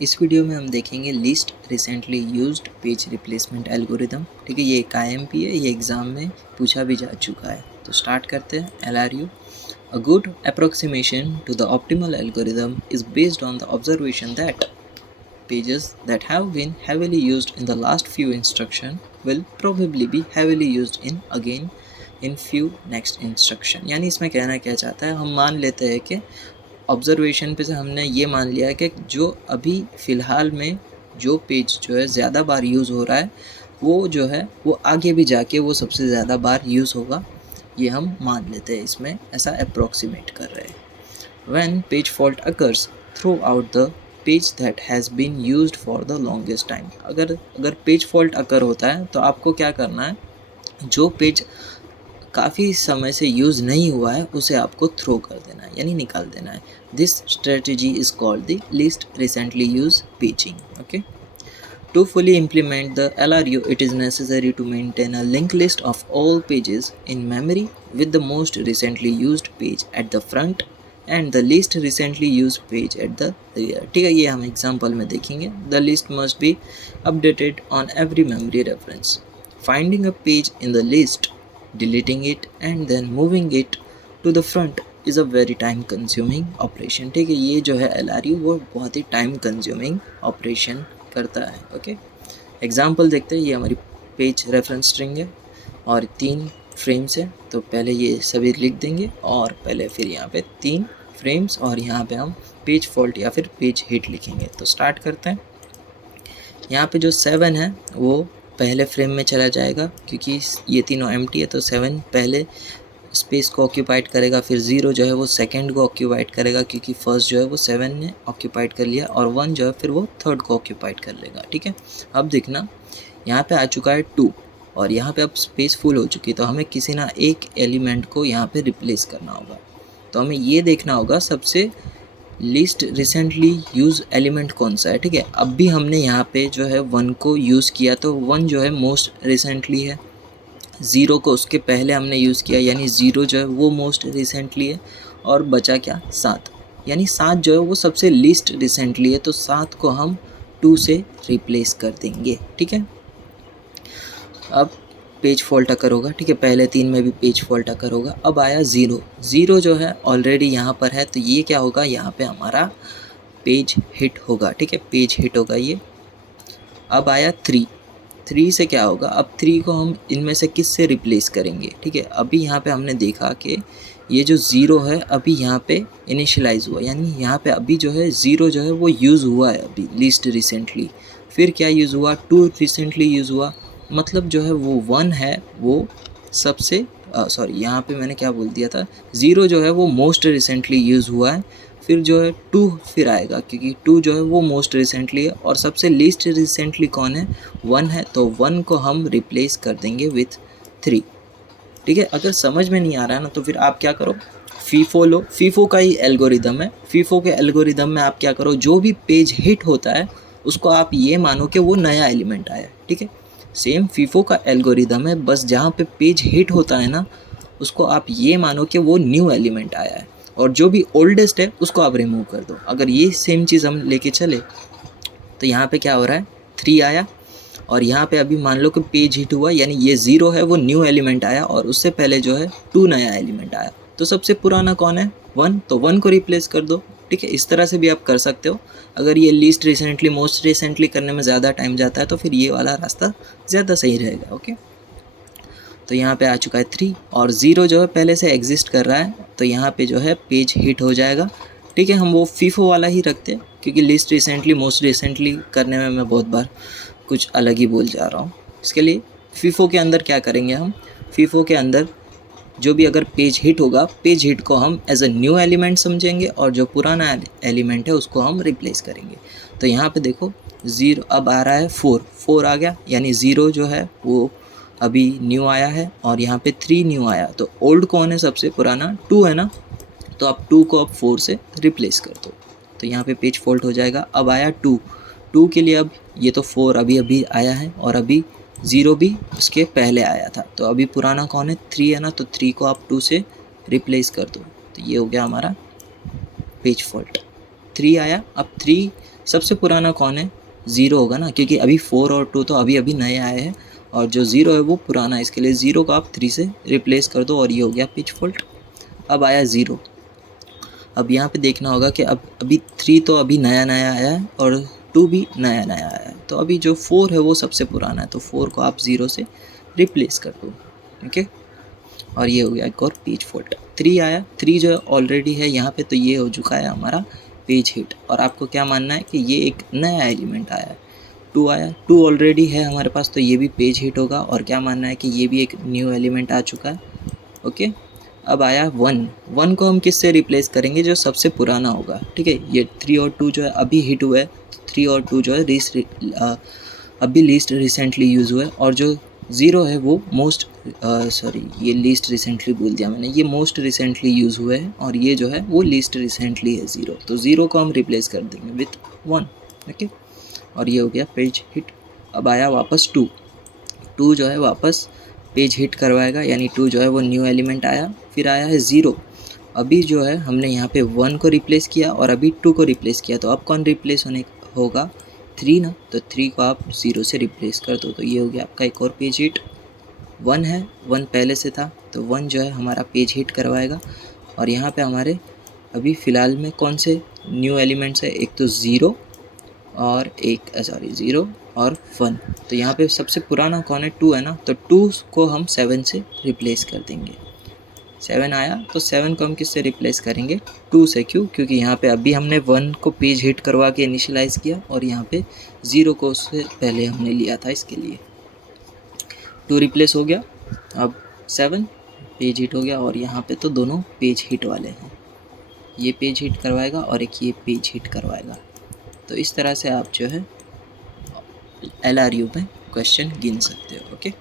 इस वीडियो में हम देखेंगे least recently used page replacement algorithm. ठीक है, ये एक IMP है, ये एग्ज़ाम में पूछा भी जा चुका है। तो स्टार्ट करते हैं। LRU, a good approximation to the optimal algorithm is based on the observation that pages that have been heavily used in the last few instruction will probably be heavily used in few next instruction। यानी इसमें कहना क्या चाहता है, हम मान लेते हैं कि ऑब्जर्वेशन पे से हमने ये मान लिया है कि जो अभी फ़िलहाल में जो पेज जो है ज़्यादा बार यूज़ हो रहा है वो जो है वो आगे भी जाके वो सबसे ज़्यादा बार यूज़ होगा, ये हम मान लेते हैं। इसमें ऐसा अप्रोक्सीमेट कर रहे हैं। When page fault occurs throughout the page that has been used for the longest time. अगर पेज फॉल्ट अकर होता है तो आपको क्या करना है, जो पेज काफ़ी समय से यूज़ नहीं हुआ है उसे आपको थ्रो कर देना है, यानी निकाल देना है। This strategy is called the least recently use paging. Okay, to fully implement the LRU, it is necessary to maintain a linked list of all pages in memory with the most recently used page at the front and the least recently used page at the rear। ठीक है, ये हम example में देखेंगे। The list must be updated on every memory reference। Finding a page in the list, deleting it and then moving it to the front is a very time consuming operation। ठीक है, ये जो है LRU वो बहुत ही time consuming operation करता है। Okay, example देखते हैं। ये हमारी पेज रेफरेंस स्ट्रिंग है और 3 फ्रेम्स है। तो पहले ये सभी लिख देंगे और पहले फिर यहाँ पे 3 फ्रेम्स और यहाँ पे हम पेज फॉल्ट या फिर पेज हिट लिखेंगे। तो स्टार्ट करते हैं। यहाँ पे जो 7 है वो पहले फ्रेम में चला जाएगा क्योंकि ये तीनों एम्प्टी है, तो 7 पहले स्पेस को ऑक्यूपाइड करेगा। फिर 0 जो है वो सेकंड को ऑक्यूपाइड करेगा क्योंकि फर्स्ट जो है वो 7 ने ऑक्यूपाइड कर लिया, और 1 जो है फिर वो थर्ड को ऑक्यूपाइड कर लेगा। ठीक है, अब देखना यहाँ पे आ चुका है 2 और यहाँ पे अब स्पेस फुल हो चुकी है, तो हमें किसी ना एक एलिमेंट को यहाँ पे रिप्लेस करना होगा। तो हमें ये देखना होगा सबसे लिस्ट रिसेंटली यूज़ एलिमेंट कौन सा है। ठीक है, अब भी हमने यहाँ पे जो है 1 को यूज़ किया, तो 1 जो है मोस्ट रिसेंटली है। 0 को उसके पहले हमने यूज़ किया, यानी 0 जो है वो मोस्ट रिसेंटली है। और बचा क्या, 7, यानी 7 जो है वो सबसे लीस्ट रिसेंटली है। तो 7 को हम 2 से रिप्लेस कर देंगे। ठीक है, अब पेज फॉल्ट अकर होगा। ठीक है, पहले 3 में भी पेज फॉल्ट अकर होगा। अब आया 0 जो है ऑलरेडी यहाँ पर है, तो ये क्या होगा, यहाँ पे हमारा पेज हिट होगा। ठीक है, पेज हिट होगा ये। अब आया 3 से क्या होगा, अब 3 को हम इनमें से किस से रिप्लेस करेंगे। ठीक है, अभी यहाँ पे हमने देखा कि ये जो 0 है अभी यहाँ पे इनिशियलाइज हुआ, यानी यहाँ पे अभी जो है 0 जो है वो यूज़ हुआ है अभी लीस्ट रिसेंटली। फिर क्या यूज़ हुआ, 2 रिसेंटली यूज़ हुआ, मतलब जो है वो 1 है वो सबसे सॉरी यहाँ पे मैंने क्या बोल दिया था, 0 जो है वो मोस्ट रिसेंटली यूज़ हुआ है। फिर जो है 2 फिर आएगा क्योंकि 2 जो है वो मोस्ट रिसेंटली है, और सबसे लीस्ट रिसेंटली कौन है, 1 है, तो 1 को हम रिप्लेस कर देंगे विथ 3। ठीक है, अगर समझ में नहीं आ रहा है ना तो फिर आप क्या करो, फीफो लो। फीफो का ही एल्गोरिदम है। फीफो के एल्गोरिदम में आप क्या करो, जो भी पेज हिट होता है उसको आप ये मानो कि वो नया एलिमेंट आया है। ठीक है, सेम फीफो का एल्गोरिदम है, बस जहाँ पे पेज हिट होता है ना उसको आप ये मानो कि वो न्यू एलिमेंट आया है, और जो भी ओल्डेस्ट है उसको आप रिमूव कर दो। अगर ये सेम चीज़ हम लेके चले तो यहाँ पे क्या हो रहा है, 3 आया, और यहाँ पे अभी मान लो कि पेज हिट हुआ, यानी ये 0 है वो न्यू एलिमेंट आया, और उससे पहले जो है 2 नया एलिमेंट आया। तो सबसे पुराना कौन है, 1, तो 1 को रिप्लेस कर दो। ठीक है, इस तरह से भी आप कर सकते हो। अगर ये लीस्ट रिसेंटली मोस्ट रिसेंटली करने में ज़्यादा टाइम जाता है तो फिर ये वाला रास्ता ज़्यादा सही रहेगा। ओके, तो यहाँ पे आ चुका है 3 और 0 जो है पहले से एग्जिस्ट कर रहा है, तो यहाँ पे जो है पेज हिट हो जाएगा। ठीक है, हम वो फीफो वाला ही रखते हैं क्योंकि लिस्ट रिसेंटली मोस्ट रिसेंटली करने में मैं बहुत बार कुछ अलग ही बोल जा रहा हूँ। इसके लिए फीफो के अंदर क्या करेंगे, हम फीफो के अंदर जो भी अगर पेज हिट होगा, पेज हिट को हम एज अ न्यू एलिमेंट समझेंगे और जो पुराना एलिमेंट है उसको हम रिप्लेस करेंगे। तो यहाँ पे देखो 0 अब आ रहा है 4 आ गया, यानी 0 जो है वो अभी न्यू आया है, और यहाँ पे 3 न्यू आया। तो ओल्ड कौन है, सबसे पुराना 2 है ना, तो आप 2 को अब 4 से रिप्लेस कर दो, तो यहाँ पे पेज फॉल्ट हो जाएगा। अब आया 2 के लिए, अब ये तो 4 अभी आया है और अभी 0 भी उसके पहले आया था, तो अभी पुराना कौन है, 3 है ना, तो 3 को आप 2 से रिप्लेस कर दो। तो ये हो गया हमारा पेज फॉल्ट। 3 आया, अब 3 सबसे पुराना कौन है? 0 होगा ना, क्योंकि अभी 4 और 2 तो अभी अभी नए आए हैं और जो 0 है वो पुराना है, इसके लिए 0 को आप 3 से रिप्लेस कर दो और ये हो गया पिच फॉल्ट। अब आया 0। अब यहाँ पे देखना होगा कि अब अभी 3 तो अभी नया नया आया है और 2 भी नया नया आया है, तो अभी जो 4 है वो सबसे पुराना है, तो 4 को आप 0 से रिप्लेस कर दो। ओके, और ये हो गया एक और पेज फॉल्ट। 3 आया, 3 जो ऑलरेडी है यहाँ पे, तो ये हो चुका है हमारा पेज हिट। और आपको क्या मानना है कि ये एक नया एलिमेंट आया है। 2 आया, 2 ऑलरेडी है हमारे पास, तो ये भी पेज हिट होगा। और क्या मानना है कि ये भी एक न्यू एलिमेंट आ चुका है। ओके, अब आया 1। 1 को हम किससे रिप्लेस करेंगे? जो सबसे पुराना होगा। ठीक है, ये 3 और 2 जो है अभी हिट हुआ है, 3 और 2 जो है अभी लीस्ट रिसेंटली यूज़ हुआ है। और जो 0 है वो ये लीस्ट रिसेंटली बोल दिया मैंने, ये मोस्ट रिसेंटली यूज़ हुआ है और ये जो है वो लीस्ट रिसेंटली है 0। तो 0 को हम रिप्लेस कर देंगे विथ 1। ओके, और ये हो गया पेज हिट। अब आया वापस 2। 2 जो है वापस पेज हिट करवाएगा, यानी 2 जो है वो न्यू एलिमेंट आया। फिर आया है 0। अभी जो है हमने यहाँ पे 1 को रिप्लेस किया और अभी 2 को रिप्लेस किया, तो अब कौन रिप्लेस होगा? 3 ना, तो 3 को आप 0 से रिप्लेस कर दो, तो ये हो गया आपका एक और पेज हिट। 1 है, 1 पहले से था, तो 1 जो है हमारा पेज हिट करवाएगा। और यहाँ पे हमारे अभी फ़िलहाल में कौन से न्यू एलिमेंट्स है? एक तो 0 और 0 और 1। तो यहाँ पे सबसे पुराना कौन है? 2 है ना, तो 2 को हम 7 से रिप्लेस कर देंगे। 7 आया, तो 7 को हम किससे रिप्लेस करेंगे? 2 से। क्यों? क्योंकि यहाँ पे अभी हमने 1 को पेज हिट करवा के इनिशियलाइज़ किया और यहाँ पे 0 को उससे पहले हमने लिया था, इसके लिए 2 रिप्लेस हो गया। अब 7 पेज हिट हो गया और यहाँ पे तो दोनों पेज हिट वाले हैं, ये पेज हिट करवाएगा और एक ये पेज हिट करवाएगा। तो इस तरह से आप जो है LRU में क्वेश्चन गिन सकते हो। ओके।